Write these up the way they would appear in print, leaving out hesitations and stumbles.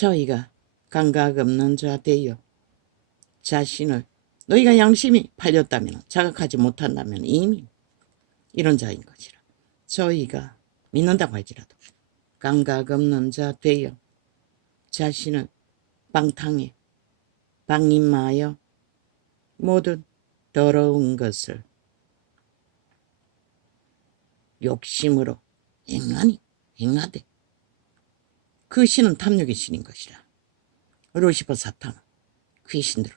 저희가 감각 없는 자 되어 자신을 너희가 양심이 팔렸다면 자각하지 못한다면 이미 이런 자인 것이라. 저희가 믿는다고 할지라도 감각 없는 자 되어 자신을 방탕에 방임하여 모든 더러운 것을 욕심으로 행하되 그 신은 탐욕의 신인 것이라. 루시퍼 사탄은 귀신들은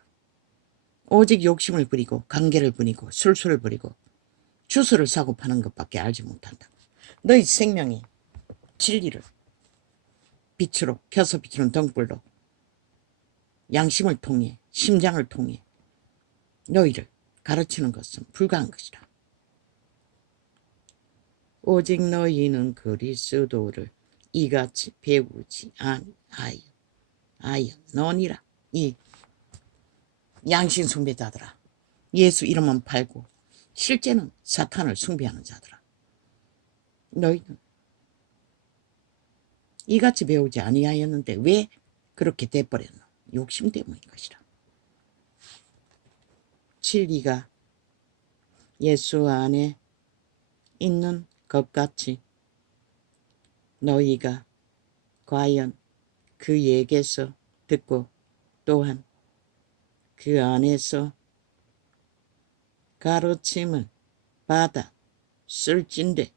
오직 욕심을 부리고 관계를 부리고 술수를 부리고 주술을 사고 파는 것밖에 알지 못한다. 너희 생명이 진리를 빛으로 켜서 비추는 등불로 양심을 통해 심장을 통해 너희를 가르치는 것은 불가한 것이라. 오직 너희는 그리스도를 이같이 배우지 아니하였느니라. 이 양심 숭배자들아, 예수 이름만 팔고 실제는 사탄을 숭배하는 자들아, 너희는 이같이 배우지 아니하였는데 왜 그렇게 돼버렸노? 욕심 때문인 것이라. 진리가 예수 안에 있는 것 같이 너희가 과연 그에게서 듣고 또한 그 안에서 가르침을 받아 쓸진데,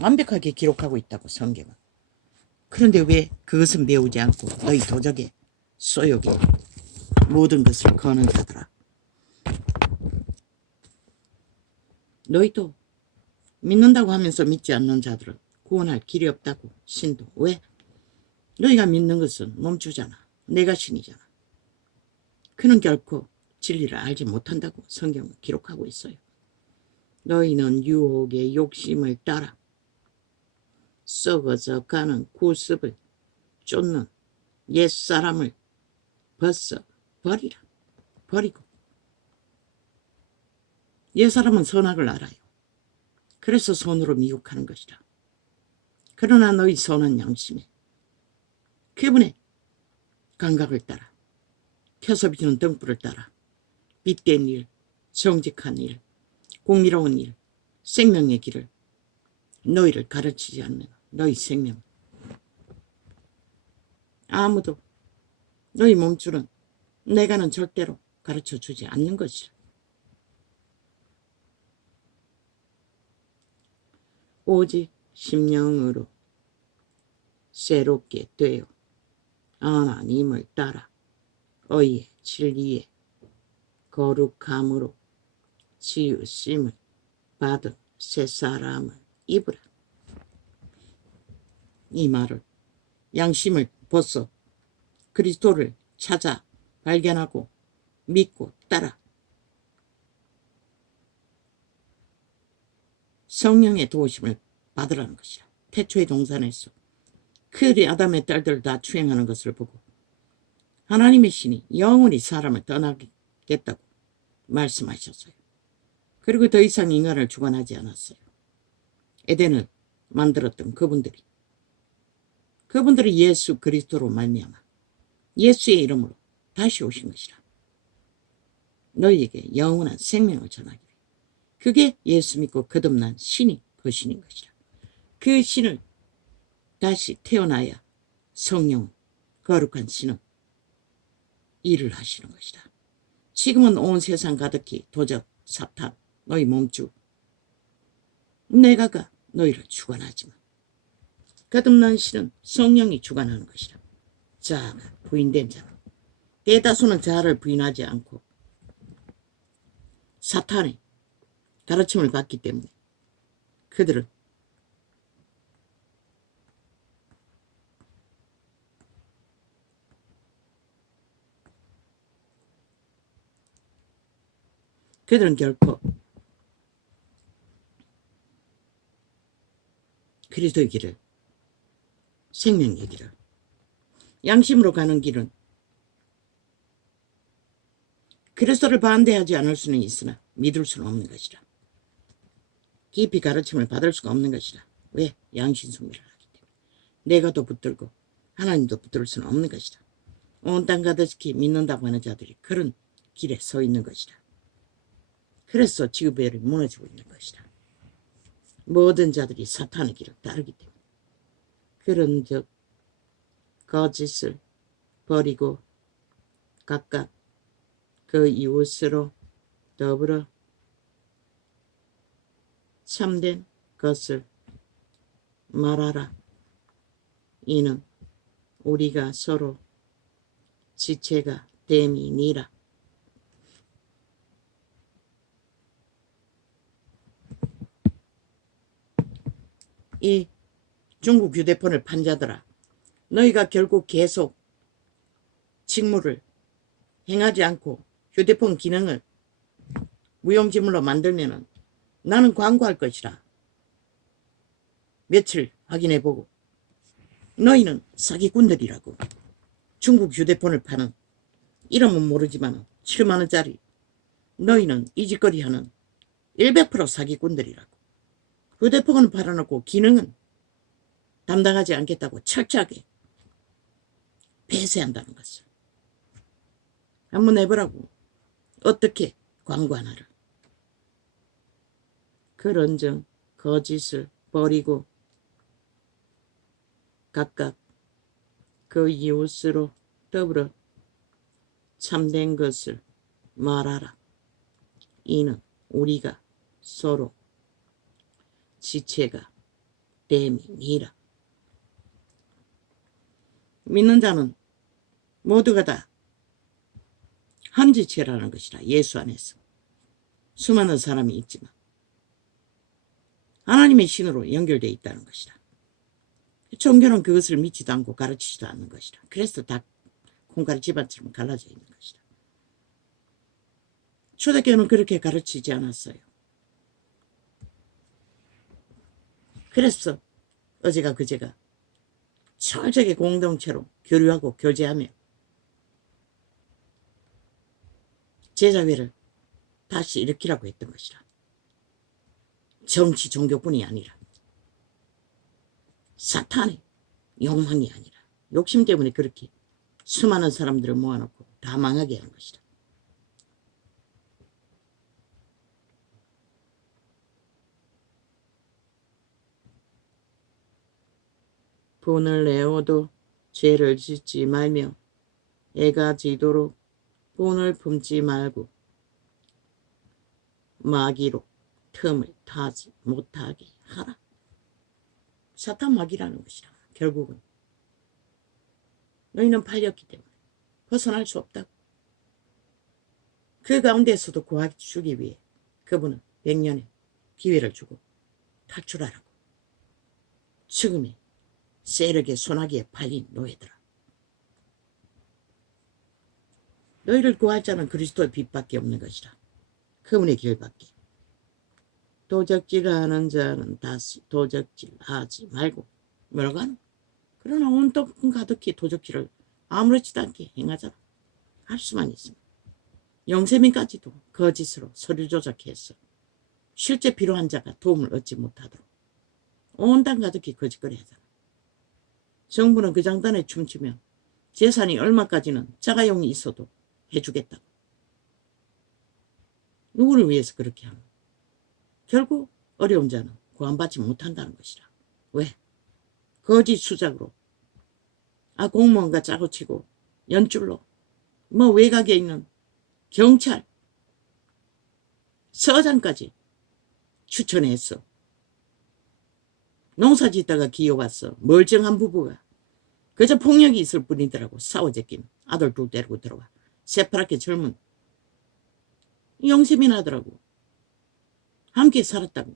완벽하게 기록하고 있다고 성경은. 그런데 왜 그것은 배우지 않고 너희 도적의 소욕에 모든 것을 거는 자들아, 너희도 믿는다고 하면서 믿지 않는 자들은 구원할 길이 없다고. 신도 왜? 너희가 믿는 것은 멈추잖아. 내가 신이잖아. 그는 결코 진리를 알지 못한다고 성경은 기록하고 있어요. 너희는 유혹의 욕심을 따라 썩어져 가는 구습을 쫓는 옛사람을 벗어 버리고 옛사람은 선악을 알아요. 그래서 손으로 미혹하는 것이라. 그러나 너희 손은 양심에 그분의 감각을 따라 켜서 비추는 등불을 따라 빛된 일, 정직한 일, 공의로운 일, 생명의 길을 너희를 가르치지 않는 너희 생명, 아무도 너희 몸줄은 내가는 절대로 가르쳐주지 않는 것이라. 오직 심령으로 새롭게 되어 하나님을 따라 의의 진리의 거룩함으로 지으심을 받은 새 사람을 입으라. 이 말을 양심을 벗어 그리스도를 찾아 발견하고 믿고 따라 성령의 도우심을 받으라는 것이라. 태초의 동산에서 그 아담의 딸들 다 추행하는 것을 보고 하나님의 신이 영원히 사람을 떠나겠다고 말씀하셨어요. 그리고 더 이상 인간을 주관하지 않았어요. 에덴을 만들었던 그분들이 예수 그리스도로 말미암아 예수의 이름으로 다시 오신 것이라. 너희에게 영원한 생명을 전하기를. 그게 예수 믿고 거듭난 신이 그 신인 것이라. 그 신을 다시 태어나야 성령 거룩한 신은 일을 하시는 것이다. 지금은 온 세상 가득히 도적, 사탄, 너희 몸주, 내가가 너희를 주관하지만 거듭난 신은 성령이 주관하는 것이라. 자아가 부인된 자는, 대다수는 자아를 부인하지 않고 사탄의 가르침을 받기 때문에 그들은 결코 그리스도의 길을, 생명의 길을, 양심으로 가는 길은 그리스도를 반대하지 않을 수는 있으나 믿을 수는 없는 것이라. 깊이 가르침을 받을 수가 없는 것이라. 왜? 양심 숭배를 하기 때문에. 내가 더 붙들고 하나님도 붙들 수는 없는 것이다. 온 땅 가득히 믿는다고 하는 자들이 그런 길에 서 있는 것이다. 그래서 지구별이 무너지고 있는 것이다. 모든 자들이 사탄의 길을 따르기 때문에. 그런즉 거짓을 버리고 각각 그 이웃으로 더불어 참된 것을 말하라. 이는 우리가 서로 지체가 됨이니라. 이 중국 휴대폰을 판 자들아, 너희가 결국 계속 직무를 행하지 않고 휴대폰 기능을 무용지물로 만들면은 나는 광고할 것이라. 며칠 확인해보고 너희는 사기꾼들이라고. 중국 휴대폰을 파는, 이름은 모르지만 7만원짜리 너희는 이 짓거리 하는 100% 사기꾼들이라고. 휴대폰을 팔아놓고 기능은 담당하지 않겠다고 철저하게 폐쇄한다는 것을. 한번 해보라고. 어떻게 광고하나를. 그런즉 거짓을 버리고 각각 그 이웃으로 더불어 참된 것을 말하라. 이는 우리가 서로 지체가 됨이니라. 믿는 자는 모두가 다 한 지체라는 것이라. 예수 안에서 수많은 사람이 있지만 하나님의 신으로 연결되어 있다는 것이다. 종교는 그것을 믿지도 않고 가르치지도 않는 것이다. 그래서 다 콩가루 집안처럼 갈라져 있는 것이다. 초대교회는 그렇게 가르치지 않았어요. 그래서 어제가 그제가 철저하게 공동체로 교류하고 교제하며 제자회를 다시 일으키라고 했던 것이라. 정치 종교뿐이 아니라 사탄의 욕망이 아니라 욕심 때문에 그렇게 수많은 사람들을 모아놓고 다 망하게 한 것이다. 분을 내어도 죄를 짓지 말며 애가 지도록 분을 품지 말고 마귀로 틈을 타지 못하게 하라. 사탄 마귀라는 것이라. 결국은 너희는 팔렸기 때문에 벗어날 수 없다고. 그 가운데서도 구하주기 위해 그분은 100년의 기회를 주고 탈출하라고. 죽음의 세력의 소나기에 팔린 노예들아. 너희를 구할 자는 그리스도의 빛밖에 없는 것이라. 그분의 길밖에. 도적질하는 자는 다시 도적질하지 말고. 뭐라고 하노? 그러나 온통 가득히 도적질을 아무렇지도 않게 행하잖아. 할 수만 있으면. 영세민까지도 거짓으로 서류 조작해서 실제 필요한 자가 도움을 얻지 못하도록 온 땅 가득히 거짓거리 하잖아. 정부는 그 장단에 춤추면 재산이 얼마까지는 자가용이 있어도 해주겠다고. 누구를 위해서 그렇게 하노? 결국 어려운 자는 구원받지 못한다는 것이라. 왜? 거짓 수작으로 공무원과 짜고치고 연줄로 외곽에 있는 경찰 서장까지 추천했어. 농사 짓다가 기어왔어. 멀쩡한 부부가 그저 폭력이 있을 뿐이더라고. 싸워제낀 아들 둘 데리고 들어와. 새파랗게 젊은 영세민 하더라고. 함께 살았다고.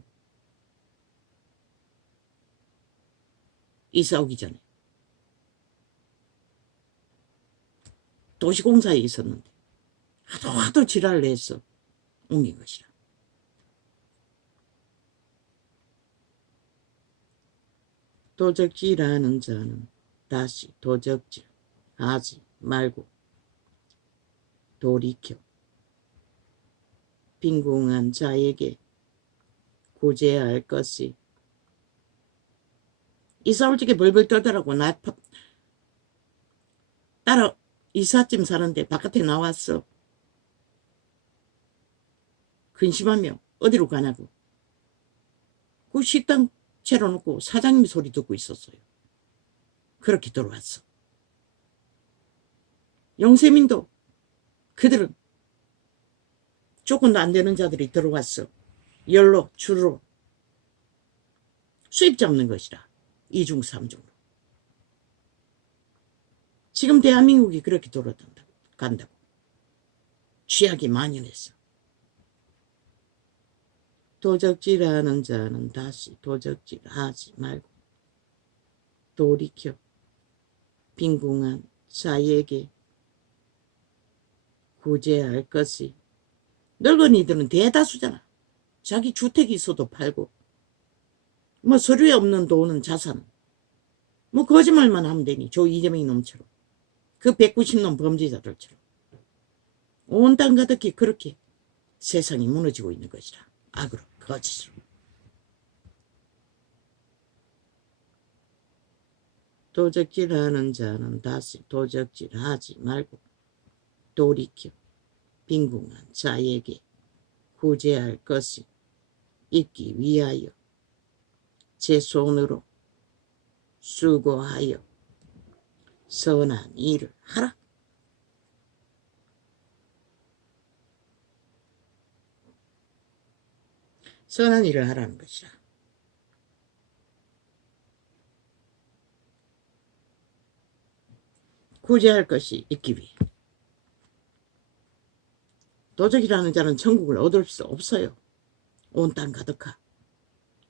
이사 오기 전에. 도시공사에 있었는데 하도 지랄을 해서 옮긴 것이라. 도적질하는 자는 다시 도적질 하지 말고 돌이켜 빈궁한 자에게 구제할 것이 이사 올 적에 벌벌 떨더라고. 나 따라 이삿짐 사는데 바깥에 나왔어. 근심하며 어디로 가냐고. 그 식당 채워놓고 사장님 소리 듣고 있었어요. 그렇게 들어왔어. 영세민도 그들은 조금도 안 되는 자들이 들어왔어. 열로 줄로 수입 잡는 것이라. 이중 삼중으로. 지금 대한민국이 그렇게 간다고. 취약이 만연했어. 도적질하는 자는 다시 도적질하지 말고 돌이켜 빈궁한 자에게 구제할 것이. 늙은이들은 대다수잖아. 자기 주택이 있어도 팔고 뭐 서류에 없는 돈은 자산. 뭐 거짓말만 하면 되니. 저 이재명이 놈처럼. 그 190놈 범죄자들처럼. 온 땅 가득히 그렇게 세상이 무너지고 있는 것이라. 악으로 거짓으로. 도적질하는 자는 다시 도적질하지 말고 돌이켜 빈궁한 자에게 구제할 것이 있기 위하여 제 손으로 수고하여 선한 일을 하라. 선한 일을 하라는 것이라. 구제할 것이 있기 위해. 도적이라는 자는 천국을 얻을 수 없어요. 온 땅 가득하.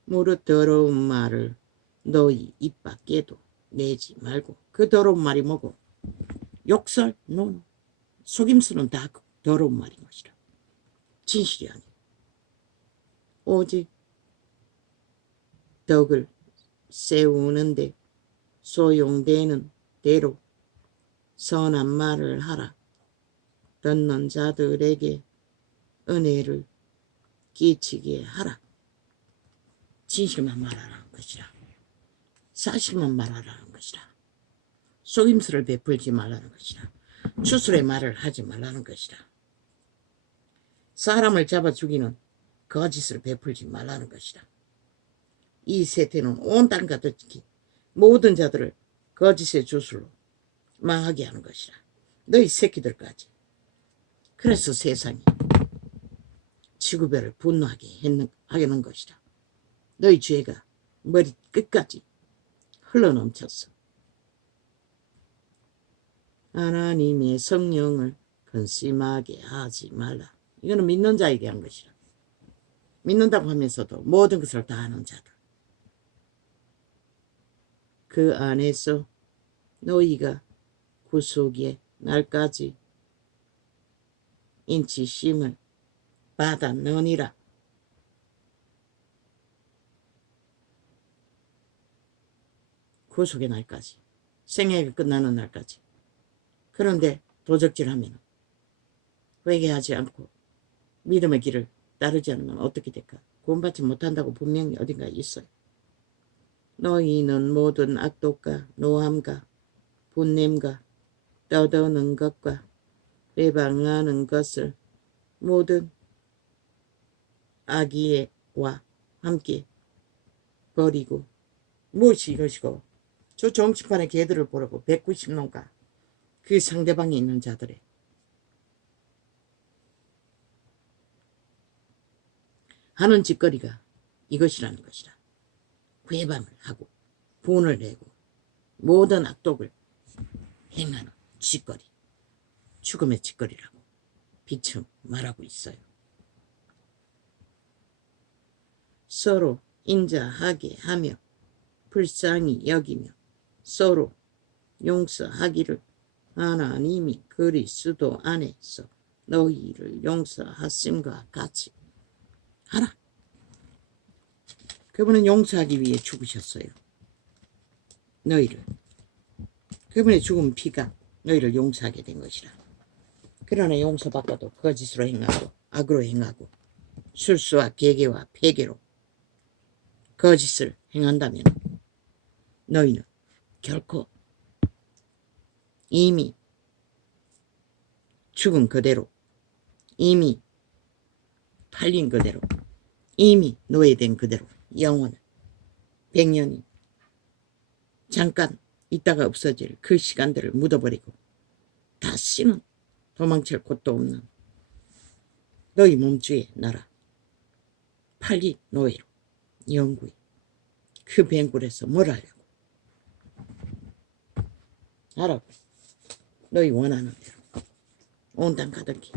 무릇 더러운 말을 너희 입 밖에도 내지 말고. 그 더러운 말이 뭐고? 욕설, 노노, 속임수는 다 더러운 말인 것이라. 진실이 아니고. 오직 덕을 세우는데 소용되는 대로 선한 말을 하라. 듣는 자들에게 은혜를 끼치게 하라. 진실만 말하라는 것이라. 사실만 말하라는 것이라. 속임수를 베풀지 말라는 것이라. 추술의 말을 하지 말라는 것이라. 사람을 잡아 죽이는 거짓을 베풀지 말라는 것이라. 이 세태는 온 땅 가득히 모든 자들을 거짓의 주술로 망하게 하는 것이라. 너희 새끼들까지. 그래서 세상이 지구별을 분노하게 하는 것이라. 너희 죄가 머리 끝까지 흘러넘쳤어. 하나님의 성령을 근심하게 하지 말라. 이거는 믿는 자에게 한 것이라. 믿는다고 하면서도 모든 것을 다 하는 자들. 그 안에서 너희가 구속의 날까지 인치심을 받았느니라. 구속의 날까지. 생애가 끝나는 날까지. 그런데 도적질하면 회개하지 않고 믿음의 길을 따르지 않으면 어떻게 될까? 구원받지 못한다고 분명히 어딘가에 있어요. 너희는 모든 악독과 노함과 분냄과 떠드는 것과 배방하는 것을 모든 악의와 함께 버리고. 무엇이 이것이고? 저 정치판의 개들을 보라고. 190놈과 그 상대방에 있는 자들의 하는 짓거리가 이것이라는 것이라. 회방을 하고 분을 내고 모든 악독을 행하는 짓거리. 죽음의 짓거리라고 비참 말하고 있어요. 서로 인자하게 하며 불쌍히 여기며 서로 용서하기를 하나님이 그리스도 안에서 너희를 용서하심과 같이 하라. 그분은 용서하기 위해 죽으셨어요. 너희를. 그분의 죽은 피가 너희를 용서하게 된 것이라. 그러나 용서받고도 거짓으로 행하고 악으로 행하고 술수와 계계와 폐계로 거짓을 행한다면 너희는 결코 이미 죽은 그대로, 이미 팔린 그대로, 이미 노예된 그대로 영원을 100년이 잠깐 있다가 없어질 그 시간들을 묻어버리고 다시는 도망칠 곳도 없는 너희 몸주의 나라 팔린 노예로 영구히 그 뱅굴에서 뭘 하려고. 알아보. 너희 원하는 대로 온 땅 가득히.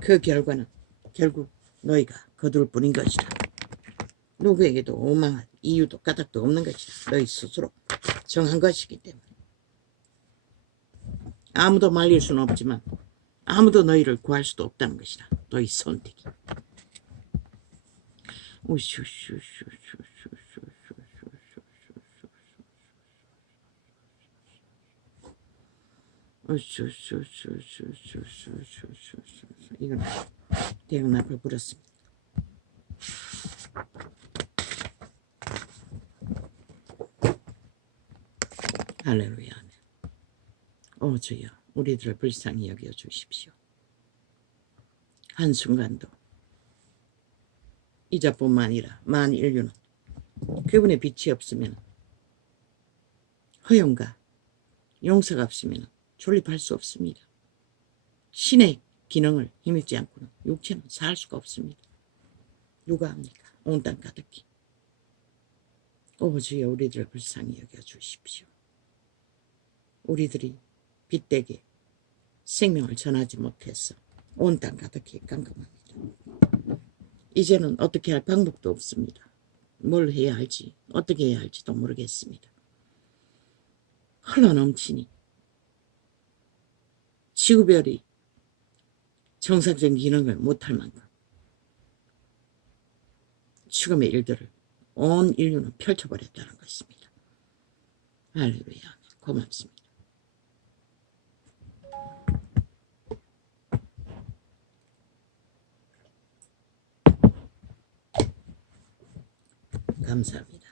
그 결과는 결국 너희가 거둘 뿐인 것이다. 누구에게도 오망할 이유도 까닭도 없는 것이다. 너희 스스로 정한 것이기 때문에. 아무도 말릴 수는 없지만 아무도 너희를 구할 수도 없다는 것이다. 너희 선택이. 이건 대형 앞을 불었습니다. 할렐루야. 오 주여, 우리들을 불쌍히 여겨 주십시오. 한순간도 이자뿐만 아니라 만인류는 그분의 빛이 없으면, 허용과 용서가 없으면 존립할 수 없습니다. 신의 기능을 힘입지 않고는 육체는 살 수가 없습니다. 누가 합니까? 온 땅 가득히. 오 주여, 우리들을 불쌍히 여겨 주십시오. 우리들이 빛되게 생명을 전하지 못해서 온 땅 가득히 깜깜합니다. 이제는 어떻게 할 방법도 없습니다. 뭘 해야 할지 어떻게 해야 할지도 모르겠습니다. 흘러넘치니 지구별이 정상적인 기능을 못할 만큼 죽음의 일들을 온 인류는 펼쳐버렸다는 것입니다. 할렐루야. 고맙습니다. 감사합니다.